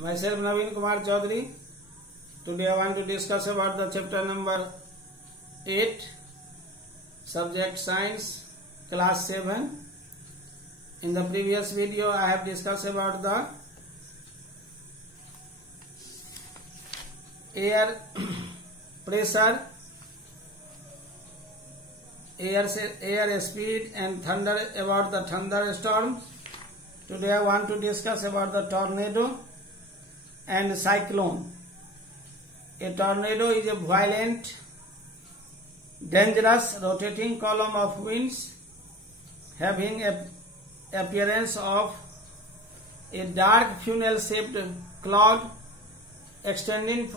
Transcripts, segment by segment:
Myself Naveen Kumar Chaudhary. Today I want to discuss about the chapter number 8, subject science, class 7. In the previous video I have discussed about the air pressure, air speed and thunder, about the thunderstorms. Today I want to discuss about the tornado and cyclone. A tornado is a violent, dangerous, rotating column of winds having a appearance of a dark funnel-shaped cloud extending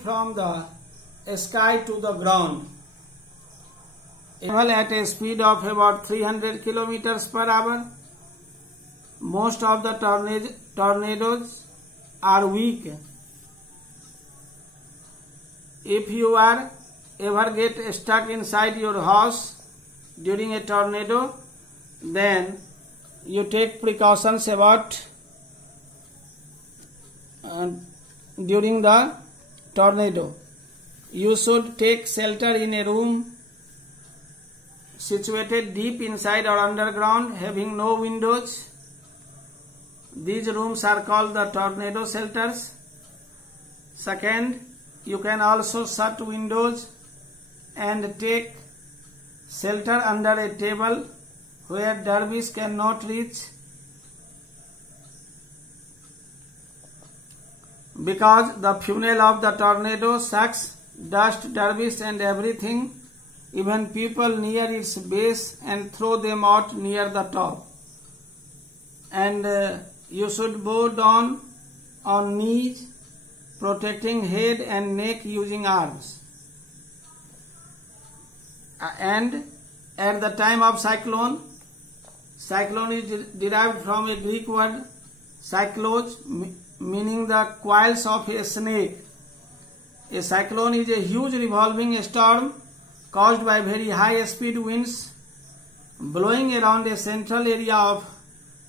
from the sky to the ground. Travel at a speed of about 300 kilometers per hour. Most of the tornadoes are weak. If you are ever get stuck inside your house during a tornado, then you take precautions about during the tornado. You should take shelter in a room situated deep inside or underground, having no windows. These rooms are called the tornado shelters. Second, you can also shut windows and take shelter under a table where dervish cannot reach, because the funnel of the tornado sucks dust, debris and everything, even people near its base, and throw them out near the top. And you should bow down on knees, protecting head and neck using arms. And at the time of cyclone is derived from a Greek word cyclos, meaning the coils of a snake. A cyclone is a huge revolving storm caused by very high speed winds blowing around a central area of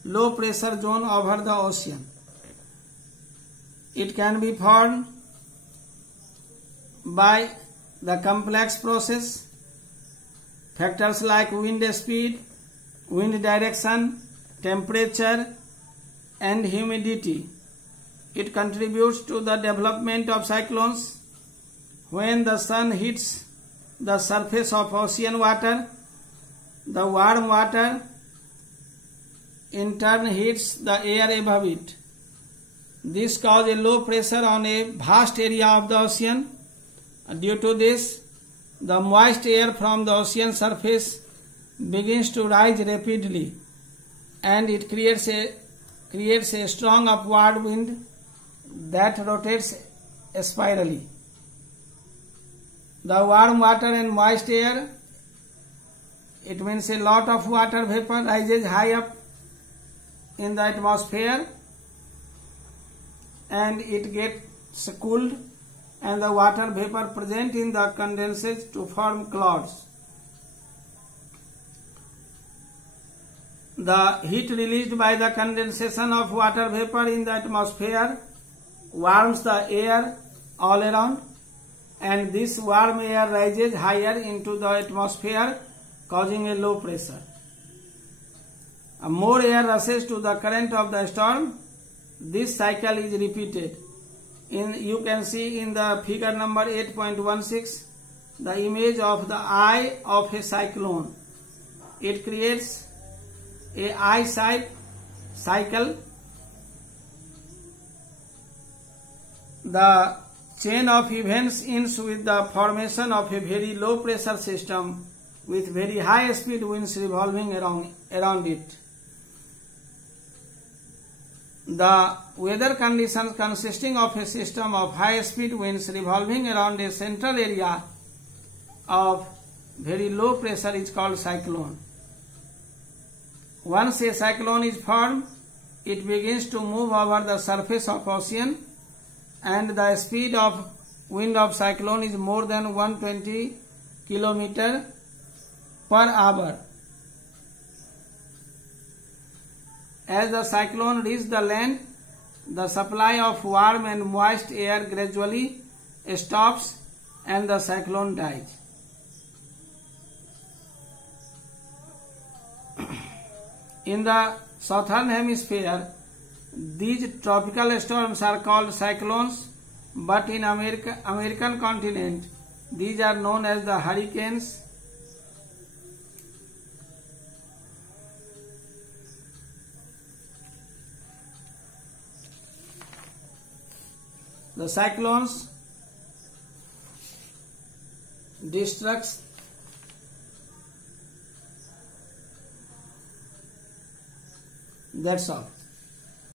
low pressure zone over the ocean. It can be formed by the complex process factors like wind speed, wind direction, temperature and humidity. It contributes to the development of cyclones. When the sun hits the surface of ocean water, the warm water in turn hits the air above it. This causes a low pressure on a vast area of the ocean. Due to this, the moist air from the ocean surface begins to rise rapidly, and it creates a strong upward wind that rotates spirally. The warm water and moist air, it means a lot of water vapor, rises high up in the atmosphere, and it gets cooled, and the water vapor present in the condenses to form clouds. The heat released by the condensation of water vapor in the atmosphere warms the air all around, and this warm air rises higher into the atmosphere, causing a low pressure. More air rushes to the current of the storm. This cycle is repeated. You can see in the figure number 8.16 the image of the eye of a cyclone. It creates a eye-shaped cycle. The chain of events ends with the formation of a very low pressure system with very high speed winds revolving around it. The weather conditions consisting of a system of high speed winds revolving around a central area of very low pressure is called cyclone. Once a cyclone is formed, it begins to move over the surface of ocean, and the speed of wind of cyclone is more than 120 km per hour. As the cyclone reaches the land, the supply of warm and moist air gradually stops and the cyclone dies. In the southern hemisphere, these tropical storms are called cyclones, but in American continent, these are known as the hurricanes. The cyclones destructs that's all.